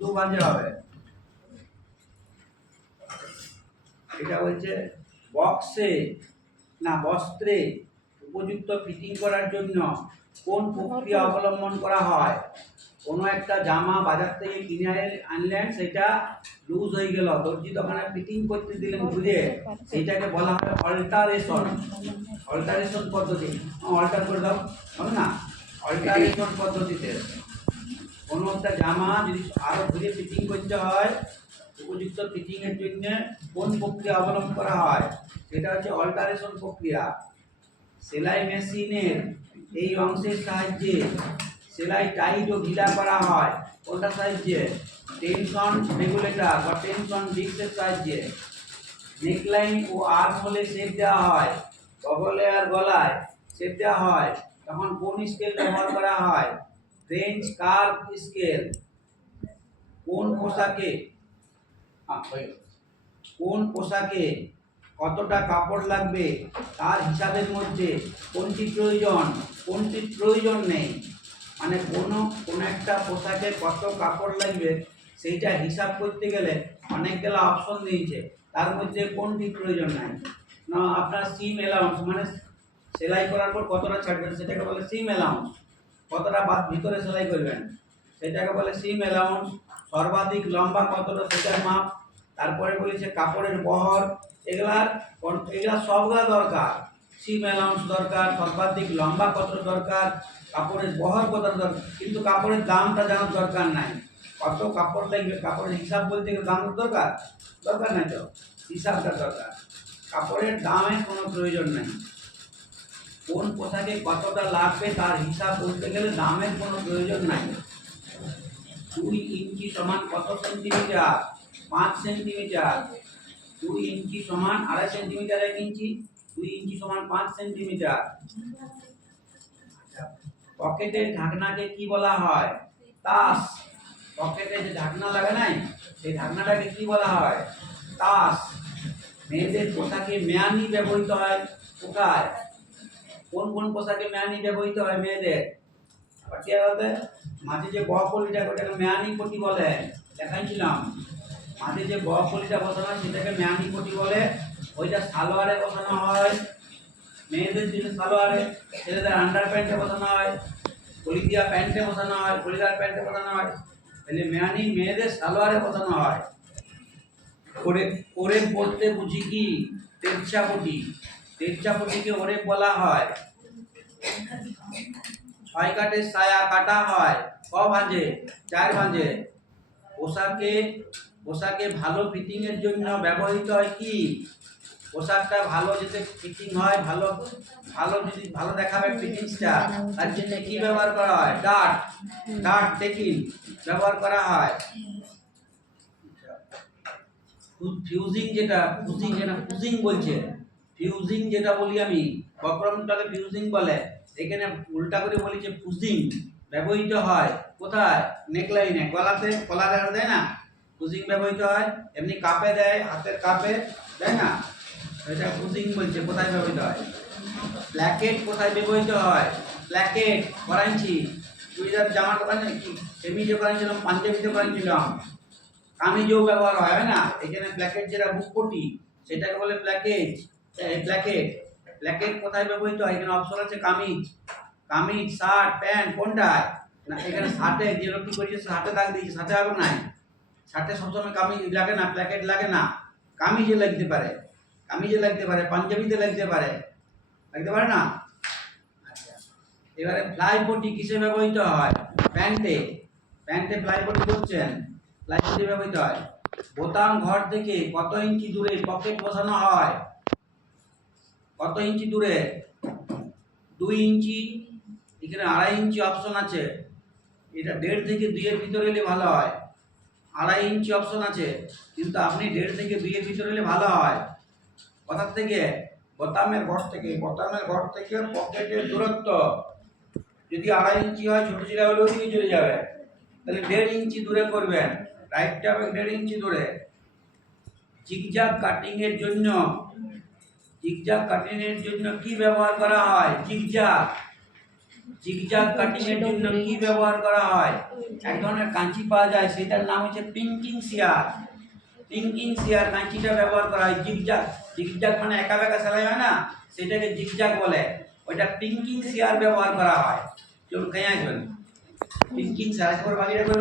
দু ভাঁজে হবে। এটা হচ্ছে বক্সে, না, বস্ত্রে উপযুক্ত ফিটিং করার জন্য কোন প্রক্রিয়া অবলম্বন করা হয়? কোনো একটা জামা বাজার থেকে কিনে আনলেন, সেটা লুজ হয়ে গেল। দর্জি দোকানে ফিটিং করতে দিলেন বুঝে। সেইটাকে বলা হয় অল্টারেশন। অল্টারেশন পদ্ধতি। অল্টার করে দাও না? অল্টারেশন পদ্ধতিতে। কোনো একটা জামা যদি আরও ঘুরে ফিটিং করতে হয়, উপযুক্ত ফিটিং এর জন্য কোন প্রক্রিয়া অবলম্বন করা হয়? সেটা হচ্ছে অল্টারেশন প্রক্রিয়া। সেলাই মেশিনের এই অংশের সাহায্যে সেলাই টাইট ও ঢিলা করা হয়। কোনটার সাহায্যে? টেনশন রেগুলেটর বা টেনশন ডিস্কের সাহায্যে। নেকলাইন ও আর্ম হলে শেপ দেওয়া হয়। বগলে আর গলায় শেপ দেওয়া হয়। তখন কোন স্কেল ব্যবহার করা হয়? ফ্রেঞ্চ কার্ভ স্কেল কোন পোশাকে। কোন পোশাকে কতটা কাপড় লাগবে, তার হিসাবের মধ্যে কোনটি প্রয়োজন কোনটি প্রয়োজন নেই মানে কোনো কোনো একটা পোশাকে কত কাপড় লাগবে, সেইটা হিসাব করতে গেলে অনেকগুলো অপশন দিয়েছে, তার মধ্যে কোনটি প্রয়োজন নাই না, আপনার সিম অ্যালাউন্স মানে সেলাই করার পর কতটা ছাড়বেন, সেটাকে বলে সিম অ্যালাউন্স কতটা বাদ ভিতরে সেলাই করবেন? সেটাকে বলে সিম অ্যালাউন্স সর্বাধিক লম্বা কতটা সেটার মাপ। তারপরে বলেছে কাপড়ের বহর। এগুলার এগুলা সবগুলা দরকার। সিম অ্যালাউন্স দরকার, সর্বাধিক লম্বা কত দরকার, কাপড়ের বহর কত দরকার। কিন্তু কাপড়ের দামটা জানার দরকার নাই। কত কাপড় লাগবে? কাপড়ের হিসাব বলতে গেলে দাম দরকার? দরকার নাই তো? হিসাবটা দরকার। কাপড়ের দামের কোনো প্রয়োজন নাই। কোন পোশাকে কতটা লাগবে তার হিসাব বলতে গেলে দামের কোনো প্রয়োজন নাই। দুই ইঞ্চি সমান কত সেন্টিমিটার? পাঁচ সেন্টিমিটার। দুই ইঞ্চি সমান আড়াই সেন্টিমিটার এক ইঞ্চি। দুই ইঞ্চি সমান পাঁচ সেন্টিমিটার। পকেটের ঢাকনাকে কি বলা হয়? তাস। পকেটে যে ঢাকনা লাগে নাই, সেই ঢাকনাটাকে কি বলা হয়? তাস। মেয়েদের পোশাকে মেয়ানি ব্যবহৃত হয়? কোথায়? কোন কোন পোশাকে মেয়ানি ব্যবহৃত হয় মেয়েদের? পাটিয়ালাতে মাঝে যে বকলিটা ওটাকে মেয়ানি পটি বলে, দেখাইছিলাম। মাঝে যে বকলিটা বসানো হয় সেটাকে মেয়ানি পটি বলে, ওইটা সালোয়ারে বসানো হয়। মেয়েদের জন্য সালোয়ারে, ছেলেদের আন্ডার প্যান্টে বসানো হয়। কলিদিয়া প্যান্টে বসানো হয় হলিদার প্যান্টে বসানো হয়। তাহলে মেয়ানি মেয়েদের সালোয়ারে বসানো হয়। ওরে ওরে বলতে বুঝি কি? তেরচাপটি তেরচাপটিকে ওরে বলা হয়। ছয় কাঠের ছায়া কাটা হয়। ক ভাঁজে? চার ভাঁজে। পোশাকে পোশাকে ভালো ফিটিং এর জন্য ব্যবহৃত হয় কি? পোশাকটা ভালো যাতে ফিটিং হয়, ভালো ভালো যদি, ভালো দেখাবে ফিটিংসটা, তার জন্য কি ব্যবহার করা হয়? ডাট ডাট টেকিং ব্যবহার করা হয়। ফিউজিং যেটা ফুজিং যেটা ফুজিং বলছে। ফিউজিং যেটা বলি আমি, বক্রমটাকে ফিউজিং বলে, এখানে উল্টা করে বলি যে ফুজিং ব্যবহৃত হয়। কোথায়? নেকলাইনে গলাতে কলা দেখা দেয় না? ফুজিং ব্যবহৃত হয়। এমনি কাপে দেয়, হাতের কাপে দেয় না? এটা ফুজিং বলছে, কোথায় ব্যবহৃত হয়? প্ল্যাকেট কোথায় ব্যবহৃত হয়? প্ল্যাকেট করাইছি। চুড়িদার জামার দোকানে কি, সেমিজে করাইছিলাম, পাঞ্জাবিতে করাইছিলাম। কামিজেও ব্যবহার হয় হয় না? এখানে প্ল্যাকেট যেটা বুক কোটি সেটাকে বলে প্ল্যাকেজ প্ল্যাকেট প্ল্যাকেট কোথায় ব্যবহৃত হয়? এখানে অপশন আছে কামিজ। কামিজ, শার্ট, প্যান্ট, কোনটায়? না, এখানে শার্টে, যে লোক কি করেছে শার্টে দাগ দিয়েছে, শার্টে হবে নাই। শার্টে সবসময় কামিজ লাগে না প্ল্যাকেট লাগে না। কামিজে লাগতে পারে। কামিজে লাগতে পারে, পাঞ্জাবিতে লাগতে পারে। লাগতে পারে না? আচ্ছা। এবারে ফ্লাই পটি কিসে ব্যবহৃত হয়? প্যান্টে। প্যান্টে ফ্লাই পটি করছেন। ফ্লাই পটি ব্যবহৃত হয়। বোতাম ঘর থেকে কত ইঞ্চি দূরে পকেট বসানো হয়? কত ইঞ্চি দূরে? দুই ইঞ্চি, এখানে আড়াই ইঞ্চি অপশন আছে। এটা দেড় থেকে দুইয়ের ভিতরে এলে ভালো হয়। আড়াই ইঞ্চি অপশন আছে, কিন্তু আপনি দেড় থেকে দুইয়ের ভিতরে এলে ভালো হয়। কোথার থেকে? বোতামের ঘর থেকে। বোতামের ঘর থেকে পকেটের দূরত্ব। যদি আড়াই ইঞ্চি হয়, ছোটো ছেলে হলে ওদিকে চলে যাবে। তাহলে দেড় ইঞ্চি দূরে করবেন। রাইটটা হবে দেড় ইঞ্চি দূরে। জিগজাগ কাটিংয়ের জন্য জিগজাগ কাটিং এর জন্য কি ব্যবহার করা হয়? জিগজাগ জিগজাগ কাটিং এর জন্য কি ব্যবহার করা হয়? এক ধরনের কাঁচি পাওয়া যায়, সেটার নাম হচ্ছে পিঙ্কিং শিয়ার। পিঙ্কিং শিয়ার কাঁচিটা ব্যবহার করা হয় জিগজাগ জিগজাগ মানে একা বেঁকা সেলাই হয় না, সেটাকে জিগজাগ বলে। ওইটা পিঙ্কিং শিয়ার ব্যবহার করা হয়। চলুন কেন আসবেন। পিঙ্কিং একবার বাগিয়ে রাখবেন